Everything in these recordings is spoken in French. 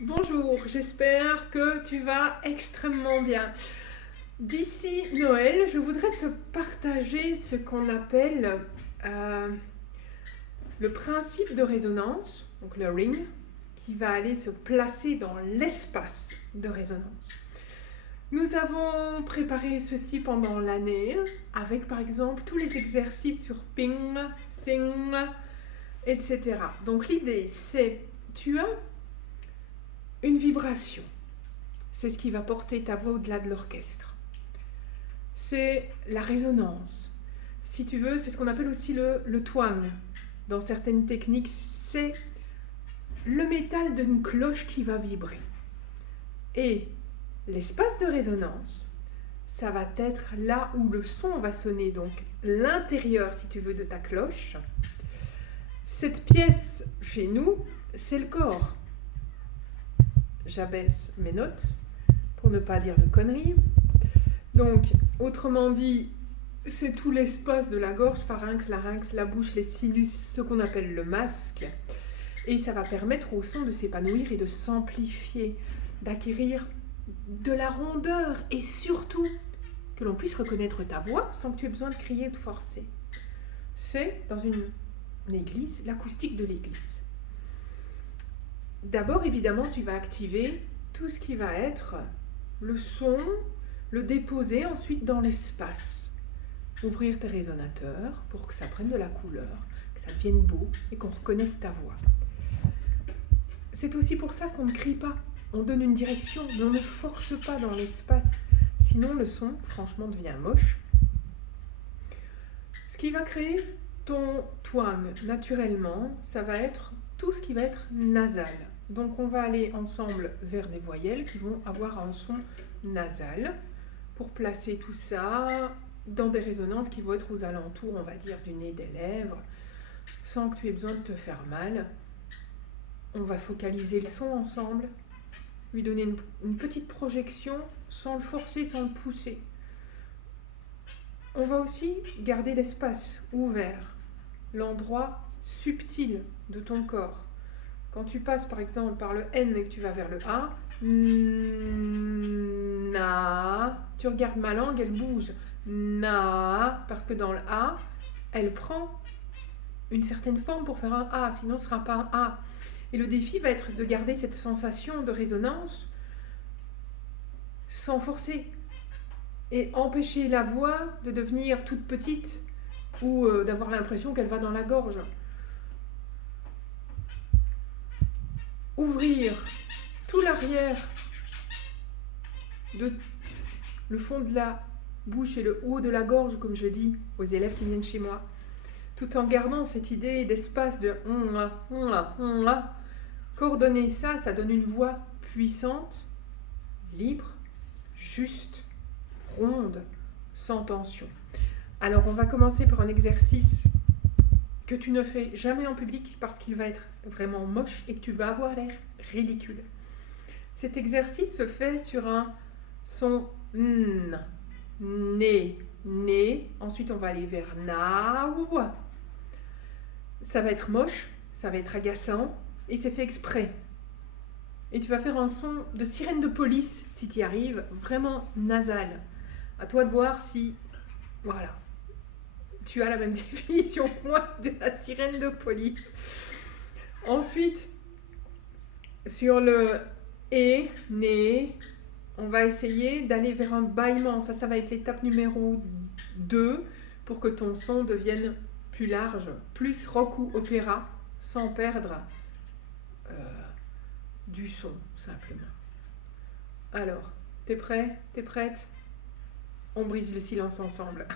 Bonjour, j'espère que tu vas extrêmement bien. D'ici Noël, je voudrais te partager ce qu'on appelle euh, le principe de résonance, donc le ring, qui va aller se placer dans l'espace de résonance. Nous avons préparé ceci pendant l'année avec par exemple tous les exercices sur ping, sing, etc. Donc l'idée c'est, tu as une vibration. C'est ce qui va porter ta voix au-delà de l'orchestre. C'est la résonance. Si tu veux, c'est ce qu'on appelle aussi le twang. Dans certaines techniques, c'est le métal d'une cloche qui va vibrer. Et l'espace de résonance, ça va être là où le son va sonner, donc l'intérieur, si tu veux, de ta cloche. Cette pièce, chez nous, c'est le corps. J'abaisse mes notes pour ne pas dire de conneries. Donc, autrement dit, c'est tout l'espace de la gorge, pharynx, larynx, la bouche, les sinus, ce qu'on appelle le masque. Et ça va permettre au son de s'épanouir et de s'amplifier, d'acquérir de la rondeur et surtout que l'on puisse reconnaître ta voix sans que tu aies besoin de crier ou de forcer. C'est dans une église, l'acoustique de l'église. D'abord, évidemment, tu vas activer tout ce qui va être le son, le déposer ensuite dans l'espace. Ouvrir tes résonateurs pour que ça prenne de la couleur, que ça devienne beau et qu'on reconnaisse ta voix. C'est aussi pour ça qu'on ne crie pas. On donne une direction, mais on ne force pas dans l'espace. Sinon, le son, franchement, devient moche. Ce qui va créer ton twang naturellement, ça va être tout ce qui va être nasal. Donc on va aller ensemble vers des voyelles qui vont avoir un son nasal pour placer tout ça dans des résonances qui vont être aux alentours, on va dire, du nez, des lèvres, sans que tu aies besoin de te faire mal. On va focaliser le son ensemble, lui donner une petite projection sans le forcer, sans le pousser. On va aussi garder l'espace ouvert, l'endroit subtil de ton corps. Quand tu passes par exemple par le N et que tu vas vers le A, na, tu regardes ma langue, elle bouge. Na, parce que dans le A, elle prend une certaine forme pour faire un A, sinon ce ne sera pas un A. Et le défi va être de garder cette sensation de résonance sans forcer et empêcher la voix de devenir toute petite ou d'avoir l'impression qu'elle va dans la gorge. Ouvrir tout l'arrière de le fond de la bouche et le haut de la gorge, comme je dis aux élèves qui viennent chez moi, tout en gardant cette idée d'espace de coordonner ça, ça donne une voix puissante, libre, juste, ronde, sans tension. Alors on va commencer par un exercice que tu ne fais jamais en public parce qu'il va être vraiment moche et que tu vas avoir l'air ridicule. Cet exercice se fait sur un son n, né, né. Ensuite, on va aller vers na, ou. Ça va être moche, ça va être agaçant et c'est fait exprès. Et tu vas faire un son de sirène de police si tu y arrives, vraiment nasal. À toi de voir si, voilà, tu as la même définition que moi de la sirène de police. Ensuite, sur le et, né, on va essayer d'aller vers un bâillement. Ça va être l'étape numéro 2 pour que ton son devienne plus large, plus rock ou opéra, sans perdre du son, simplement. Alors, t'es prêt? T'es prête? On brise le silence ensemble.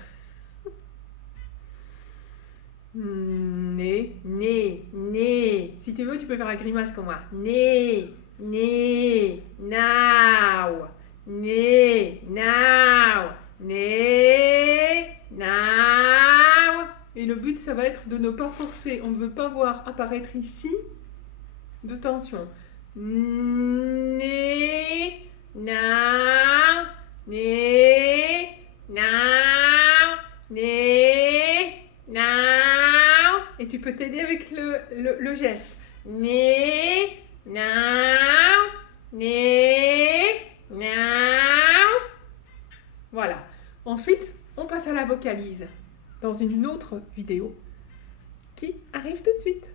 Né, né, né. Si tu veux, tu peux faire la grimace comme moi. Né, né, now. Né, now. Né, now. Et le but, ça va être de ne pas forcer. On ne veut pas voir apparaître ici de tension. Né, now. Né, now. Né, now. Et tu peux t'aider avec le geste. Né, now. Voilà. Ensuite, on passe à la vocalise dans une autre vidéo qui arrive tout de suite.